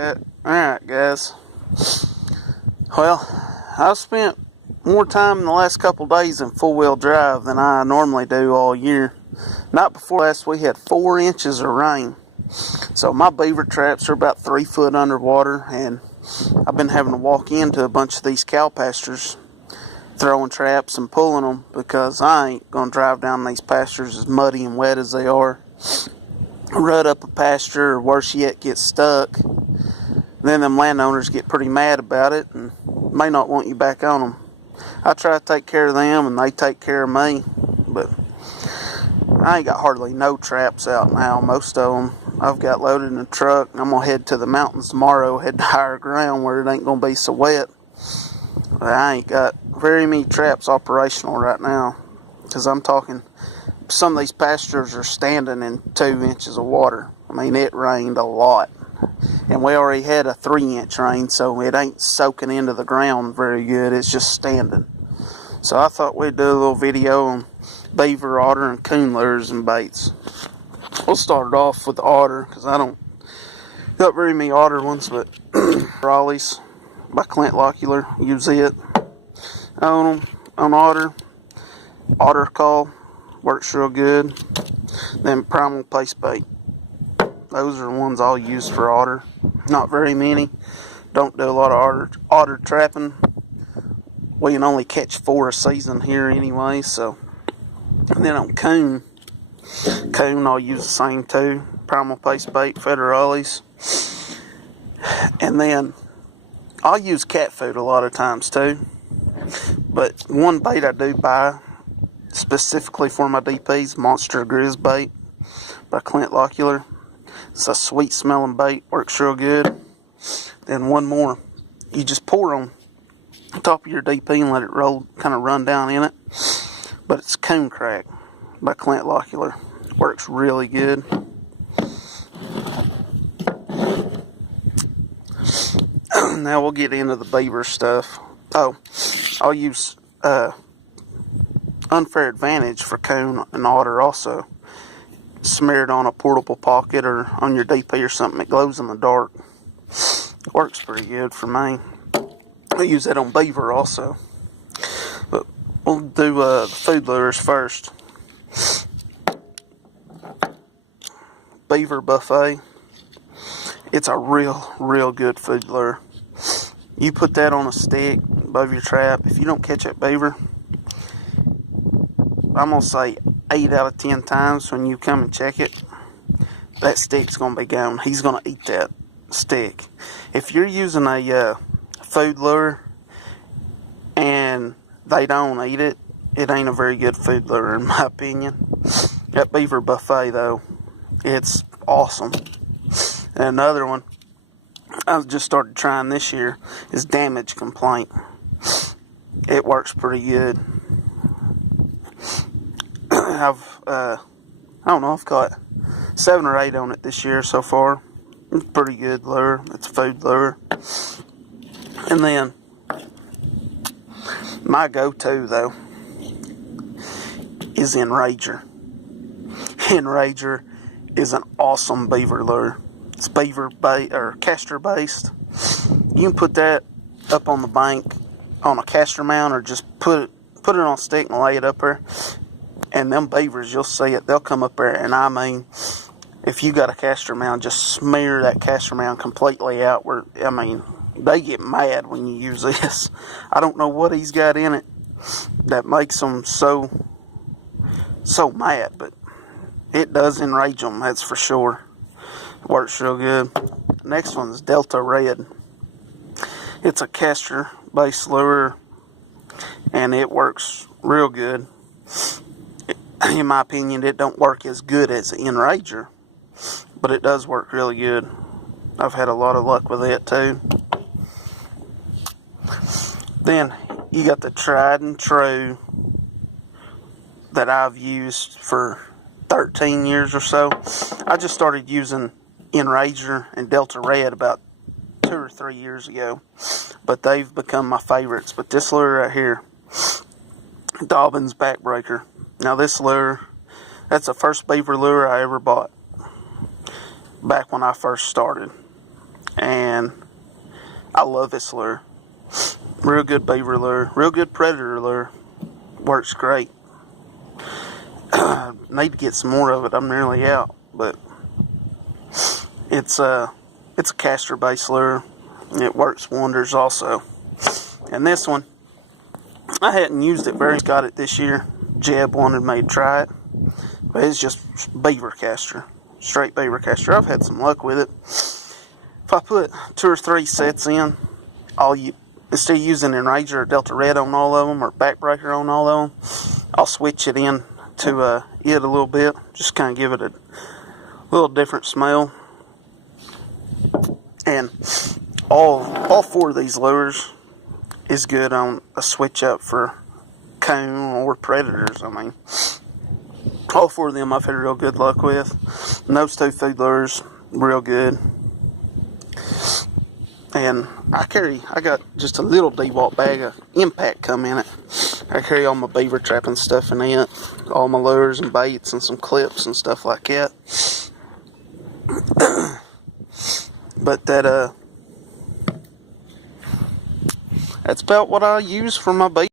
Alright guys, well, I've spent more time in the last couple days in four-wheel drive than I normally do all year. Night before last we had 4 inches of rain, so my beaver traps are about 3 foot underwater, and I've been having to walk into a bunch of these cow pastures throwing traps and pulling them, because I ain't gonna drive down these pastures as muddy and wet as they are, rut up a pasture, or worse yet, get stuck. Then them landowners get pretty mad about it and may not want you back on them. I try to take care of them and they take care of me, but I ain't got hardly no traps out now. Most of them I've got loaded in a truck, and I'm gonna head to the mountains tomorrow, head to higher ground where it ain't gonna be so wet. But I ain't got very many traps operational right now, because I'm talking some of these pastures are standing in 2 inches of water. I mean, it rained a lot, and we already had a 3-inch rain, so it ain't soaking into the ground very good. It's just standing. So I thought we'd do a little video on beaver, otter, and coon lures and baits. We'll start it off with the otter, because I don't got very many otter ones, but Raleigh's by Clint Locular, use it on otter call, works real good. Then primal paste bait, those are the ones I'll use for otter. Not very many, don't do a lot of otter trapping. We can only catch 4 a season here anyway. So, and then on coon I'll use the same too, primal paste bait, federales. And then I'll use cat food a lot of times too. But one bait I do buy specifically for my DPs, Monster Grizz bait by Clint Locular. It's a sweet smelling bait, works real good. Then one more, you just pour on top of your DP and let it roll, kind of run down in it. But it's Coon Crack by Clint Locular, works really good. Now we'll get into the beaver stuff. Oh, I'll use Unfair Advantage for coon and otter also. Smear it on a portable pocket or on your DP or something that glows in the dark. It works pretty good for me. I use that on beaver also. But we'll do the food lures first. Beaver Buffet. It's a real good food lure. You put that on a stick above your trap. If you don't catch that beaver, I'm going to say 8 out of 10 times when you come and check it, that stick's going to be gone. He's going to eat that stick. If you're using a food lure and they don't eat it, it ain't a very good food lure in my opinion. That Beaver Buffet though, it's awesome. And another one I just started trying this year is Damage Complaint. It works pretty good. I don't know, I've caught 7 or 8 on it this year so far. It's a pretty good lure. It's a food lure. And then my go-to though is Enrager. Enrager is an awesome beaver lure. It's beaver bait or caster based. You can put that up on the bank on a caster mount, or just put it on a stick and lay it up there. And them beavers, you'll see it, they'll come up there, and I mean, if you got a caster mount, just smear that caster mount completely out. They get mad when you use this. I don't know what he's got in it that makes them so mad, but it does enrage them, that's for sure. Works real good. Next one's Delta Red. It's a caster based lure, and it works real good. In my opinion, it don't work as good as Enrager, but it does work really good. I've had a lot of luck with it too. Then you got the tried and true that I've used for 13 years or so. I just started using Enrager and Delta Red about 2 or 3 years ago, but they've become my favorites. But this lure right here, Dobbin's Backbreaker. Now this lure, that's the first beaver lure I ever bought back when I first started, and and I love this lure. Real good beaver lure, real good predator lure. Works great. Need to get some more of it. I'm nearly out, but it's a caster base lure. It works wonders also. And this one, I hadn't used it very much. Got it this year. Jeb wanted me to try it, but it's just beaver caster, straight beaver caster. I've had some luck with it. If I put 2 or 3 sets in, instead of using Enrager or Delta Red on all of them or Backbreaker on all of them, I'll switch it in to it a little bit, just kind of give it a little different smell. And all 4 of these lures is good on a switch up for coon or predators. I mean, all 4 of them I've had real good luck with. And those 2 food lures, real good. And I got just a little DeWalt bag of impact come in it. I carry all my beaver trapping stuff in it, all my lures and baits and some clips and stuff like that. But that's about what I use for my bait.